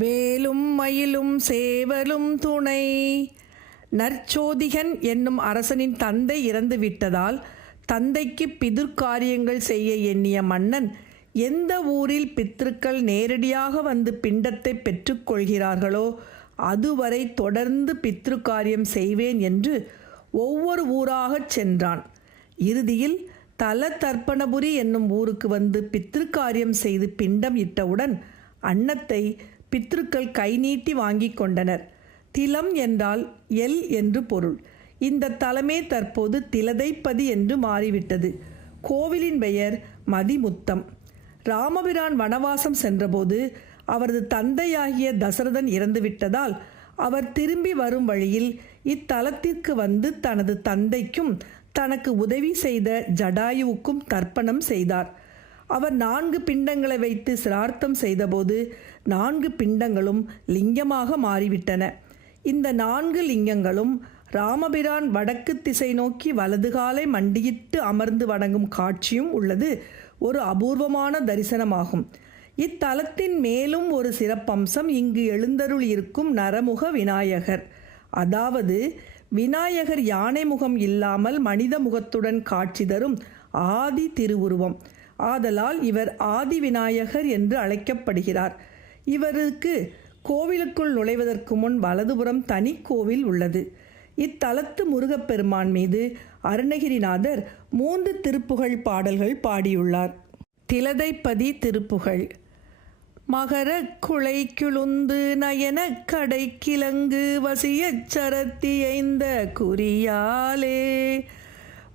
வேலும் மயிலும் சேவலும் துணை. நற்சோதிகன் என்னும் அரசனின் தந்தை இறந்து விட்டதால் தந்தைக்கு பிதுர்காரியங்கள் செய்ய எண்ணிய மன்னன் எந்த ஊரில் பித்ருக்கள் நேரடியாக வந்து பிண்டத்தை பெற்றுக்கொள்கிறார்களோ அதுவரை தொடர்ந்து பித்ருக்காரியம் செய்வேன் என்று ஒவ்வொரு ஊராகச் சென்றான். இறுதியில் தல தர்ப்பணபுரி என்னும் ஊருக்கு வந்து பித்ருக்காரியம் செய்து பிண்டம் இட்டவுடன் அன்னத்தை பித்ருக்கள் கை நீட்டி வாங்கி கொண்டனர். திலம் என்றால் எல் என்று பொருள். இந்த தலமே தற்போது திலதைப்பதி என்று மாறிவிட்டது. கோவிலின் பெயர் மதிமுத்தம். ராமபிரான் வனவாசம் சென்றபோது அவரது தந்தையாகிய தசரதன் இறந்துவிட்டதால் அவர் திரும்பி வரும் வழியில் இத்தலத்திற்கு வந்து தனது தந்தைக்கும் தனக்கு உதவி செய்த ஜடாயுவுக்கும் தர்ப்பணம் செய்தார். அவர் 4 பிண்டங்களை வைத்து சிரார்த்தம் செய்தபோது 4 பிண்டங்களும் லிங்கமாக மாறிவிட்டன. இந்த 4 லிங்கங்களும் ராமபிரான் வடக்கு திசை நோக்கி வலது காலை மண்டியிட்டு அமர்ந்து வணங்கும் காட்சியும் உள்ளது ஒரு அபூர்வமான தரிசனமாகும். இத்தலத்தின் மேலும் ஒரு சிறப்பம்சம் இங்கு எழுந்தருள் இருக்கும் நரமுக விநாயகர். அதாவது விநாயகர் யானை முகம் இல்லாமல் மனித முகத்துடன் காட்சி தரும் ஆதி திருவுருவம். ஆதலால் இவர் ஆதி விநாயகர் என்று அழைக்கப்படுகிறார். இவருக்கு கோவிலுக்குள் நுழைவதற்கு முன் வலதுபுறம் தனி கோவில் உள்ளது. இத்தலத்து முருகப்பெருமான் மீது அருணகிரிநாதர் 3 திருப்புகழ் பாடல்கள் பாடியுள்ளார். திலதைப்பதி திருப்புகழ். மகர குளை கிளுந்து நயன கடை கிழங்கு வசியச் சரத்தி ஐந்த குறியாலே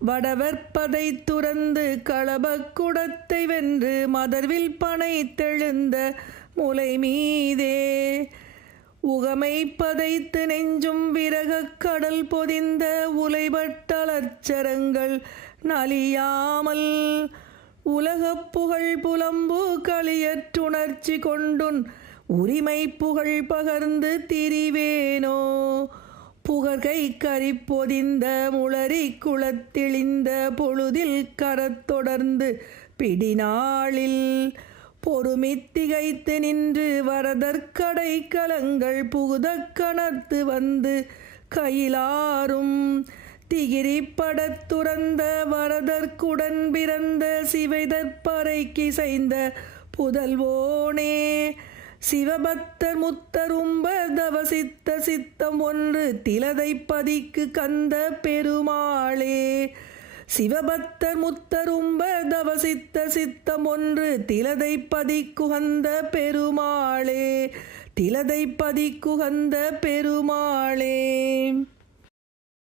வடவற்பதை துறந்து களபக் குடத்தை வென்று மதர்வில் பனை தெழுந்த முலை மீதே உகமை பதைத்து நெஞ்சும் விரகக் கடல் பொதிந்த உலைபட்டலச்சரங்கள் நலியாமல் உலகப் புகழ் புலம்பு களியற்றுணர்ச்சி கொண்டுன் உரிமை புகழ் பகர்ந்து திரிவேனோ புகர்கை கரிப்பொதிந்த முளரி குளத்திழிந்த பொழுதில் கரத்தொடர்ந்து பிடிநாளில் பொறுமித்திகைத்து நின்று வரதற்கடை கலங்கள் புகுதக் கணத்து வந்து கையிலாரும் திகிரிப்படத் துறந்த வரதற்குடன் பிறந்த சிவைதற்பறைக்கு செய்த புதல்வோனே சிவபக்தர் முத்தரும்ப தவசித்த சித்தம் ஒன்று திலதைப்பதிக்கு கந்த பெருமாளே சிவபக்தர் முத்தரும்ப தவசித்த சித்தம் ஒன்று திலதைப்பதிக்குகந்த பெருமாளே திலதைப்பதிக்குகந்த பெருமாளே.